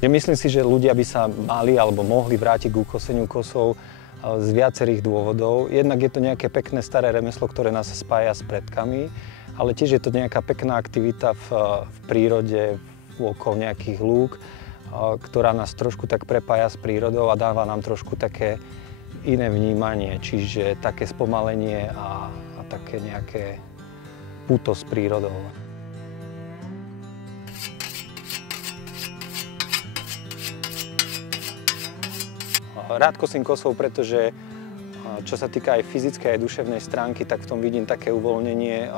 Myslím si, že ľudia by sa mali alebo mohli vrátiť k koseniu kosov z viacerých dôvodov. Jednak je to nejaké pekné staré remeslo, ktoré nás spája s predkami, ale tiež je to nejaká pekná aktivita v prírode, okolo nejakých lúk, ktorá nás trošku tak prepája s prírodou a dáva nám trošku také iné vnímanie, čiže také spomalenie a také nejaké puto s prírodou. Rád kosím kosou, pretože čo sa týka aj fyzickej, aj duševnej stránky, tak v tom vidím také uvoľnenie.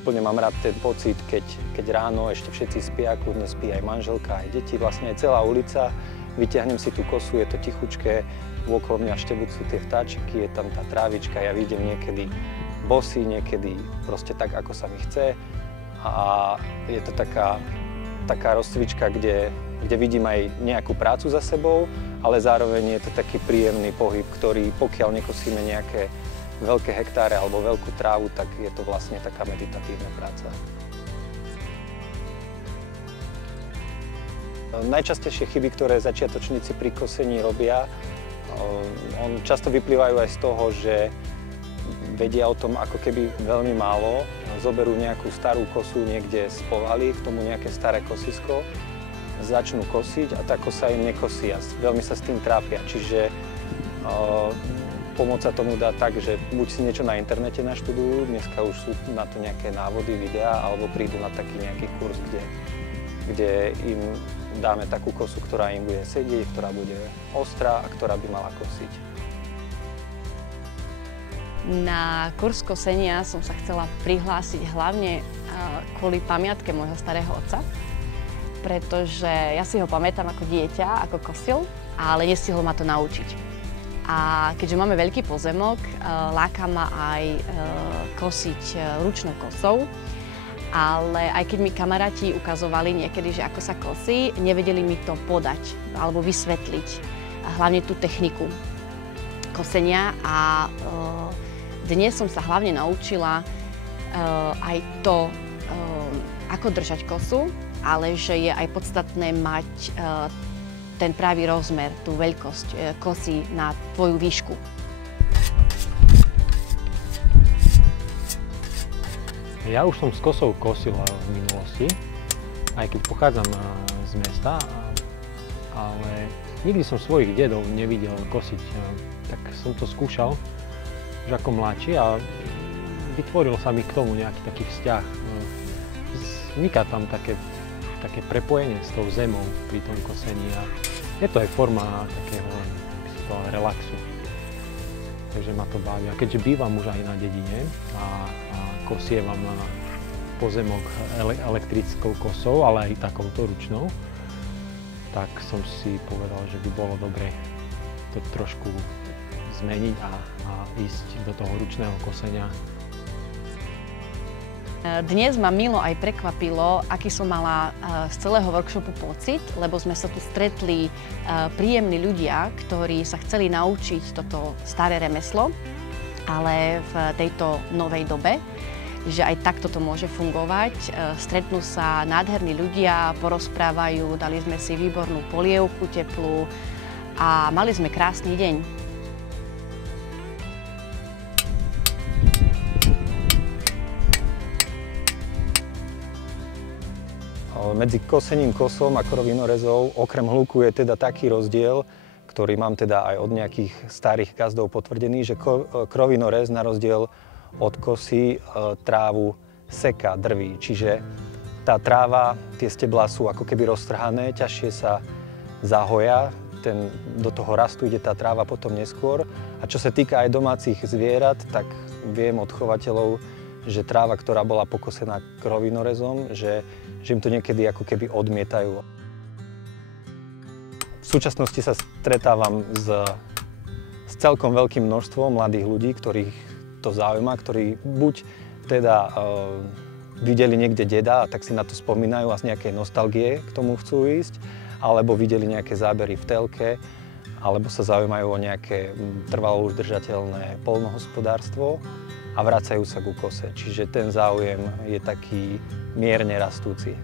Úplne mám rád ten pocit, keď ráno ešte všetci spia, kľudne spí aj manželka, aj deti, vlastne aj celá ulica. Vyťahnem si tú kosu, je to tichučké, okolo mňa štebúcu tie vtáčiky, je tam tá trávička, ja vidím niekedy bosý, niekedy proste tak, ako sa mi chce. A je to taká rozcvička, kde vidím aj nejakú prácu za sebou, ale zároveň je to taký príjemný pohyb, ktorý pokiaľ nekosíme nejaké veľké hektáre alebo veľkú trávu, tak je to vlastne taká meditatívna práca. Najčastejšie chyby, ktoré začiatočníci pri kosení robia, často vyplývajú aj z toho, že vedia o tom ako keby veľmi málo, zoberú nejakú starú kosu niekde z povaly, k tomu nejaké staré kosisko, začnú kosiť a tá kosa im nekosí a veľmi sa s tým trápia. Čiže pomôcť sa tomu dá tak, že buď si niečo na internete naštudujú, dneska už sú na to nejaké návody, videá, alebo prídu na taký nejaký kurz, kde im dáme takú kosu, ktorá im bude sedieť, ktorá bude ostrá a ktorá by mala kosiť. Na kurz kosenia som sa chcela prihlásiť hlavne kvôli pamiatke môjho starého otca, pretože ja si ho pamätám ako dieťa, ako kosil, ale nestihol ma to naučiť. A keďže máme veľký pozemok, láka ma aj kosiť ručnou kosou, ale aj keď mi kamaráti ukazovali niekedy, že ako sa kosí, nevedeli mi to podať alebo vysvetliť, hlavne tú techniku kosenia. A dnes som sa hlavne naučila aj to, ako držať kosu, ale že je aj podstatné mať ten pravý rozmer, tú veľkosť kosy na tvoju výšku. Ja už som s kosou kosil v minulosti, aj keď pochádzam z mesta, ale nikdy som svojich dedov nevidel kosiť. Tak som to skúšal už ako mladší a vytvoril sa mi k tomu nejaký taký vzťah. Vzniká tam také prepojenie s tou zemou pri tom kosení a je to aj forma takého relaxu. Takže ma to baví. A keďže bývam už aj na dedine a kosievam na pozemok elektrickou kosou, ale aj takouto ručnou, tak som si povedal, že by bolo dobre to trošku zmeniť a ísť do toho ručného kosenia. Dnes ma milo aj prekvapilo, aký som mala z celého workshopu pocit, lebo sme sa tu stretli príjemní ľudia, ktorí sa chceli naučiť toto staré remeslo, ale v tejto novej dobe, že aj takto to môže fungovať. Stretnú sa nádherní ľudia, porozprávajú, dali sme si výbornú polievku teplú a mali sme krásny deň. Medzi kosením kosom a krovinorezov okrem hluku je teda taký rozdiel, ktorý mám teda aj od nejakých starých gazdov potvrdený, že krovinorez na rozdiel od kosy trávu seká, drví. Čiže tá tráva, tie steblá sú ako keby roztrhané, ťažšie sa zahoja, do toho rastu ide tá tráva potom neskôr. A čo sa týka aj domácich zvierat, tak viem od chovateľov, že tráva, ktorá bola pokosená krovinorezom, že im to niekedy ako keby odmietajú. V súčasnosti sa stretávam s celkom veľkým množstvom mladých ľudí, ktorých to zaujíma, ktorí buď teda videli niekde deda a tak si na to spomínajú a z nejakej nostalgie k tomu chcú ísť, alebo videli nejaké zábery v telke, alebo sa zaujímajú o nejaké trvalo udržateľné poľnohospodárstvo a vracajú sa ku kose. Čiže ten záujem je taký mierne rastúci.